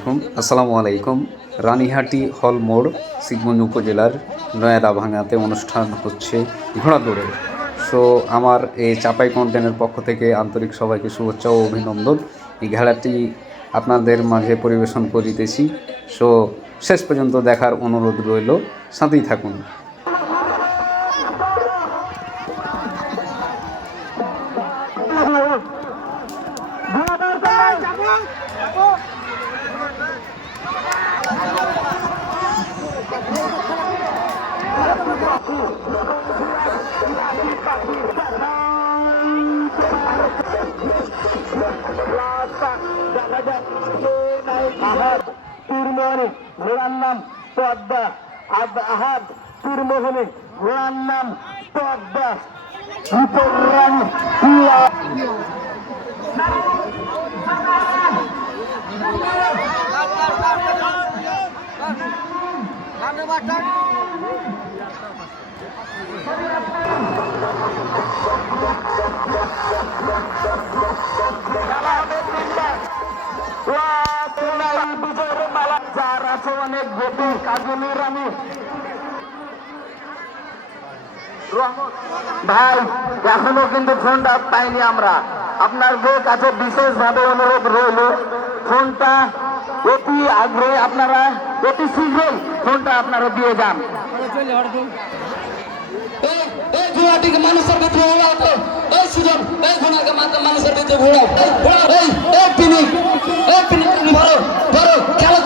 আসসালামু আলাইকুম। রানীহাটি হল মোড়, শিবগঞ্জ উপজেলার নয়াদাভাঙাতে অনুষ্ঠান হচ্ছে ঘোড়া দৌড়ের। সো আমার এই চাপাই কন্টেন্টের পক্ষ থেকে আন্তরিক সবাইকে শুভেচ্ছা ও অভিনন্দন। এই খেলাটি আপনাদের মাঝে পরিবেশন করিতেছি। সো শেষ পর্যন্ত দেখার অনুরোধ রইল, সাথেই থাকুন। ঘোড়ার নাম পদ্মা, আহাদ পীরমোহনী ঘোড়ার নাম পদ্মা। অনেক গোপী কাজনী রানী ভাই, এখনো কিন্তু ফোনটা পাইনি আমরা। আপনাদের কাছে বিশেষভাবে অনুরোধ রইল, ফোনটা অতি আগ্রহে আপনারা অতি শীঘ্রই ফোনটা আপনারা দিয়ে যান। মানুষের ভিতরে ওড়াও, এই সুযোগ এই ঘোড়াকে মানুষের ভিতরে ঘোড়াও, বড় বড় খেলা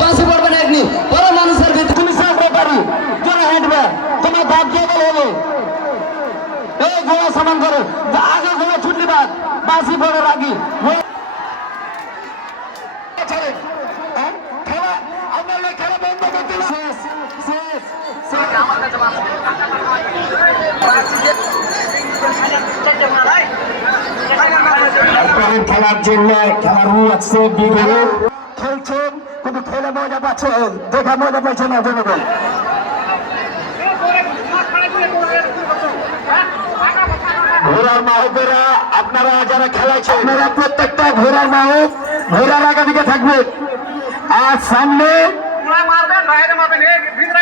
বাঁশি পড়বে না একনি বড় মানুষের ভিতরে তুমি সামনে পারি জোরে হাঁটবে, তোমার ভাব জবল হবে। এই ঘোড়া সমান করো, আগে ঘোড়া ছুটলি বাদ বাঁশি পড়ে রাখি খেলা। আমরা খেলা বন্ধ করতে খেলার জন্য খেলার রুল আছে, খেলছেন কিন্তু খেলে মজা পাচ্ছেন, দেখা মজা পাচ্ছে না জনগণ। ঘোড়ার মাহকেরা আপনারা যারা খেলাচ্ছেন, আপনারা প্রত্যেকটা ঘোড়ার মাহক ঘোড়ার আগে দিকে থাকবেন আর সামনে মারবেন, বাইরে মারবেন, ভিতরে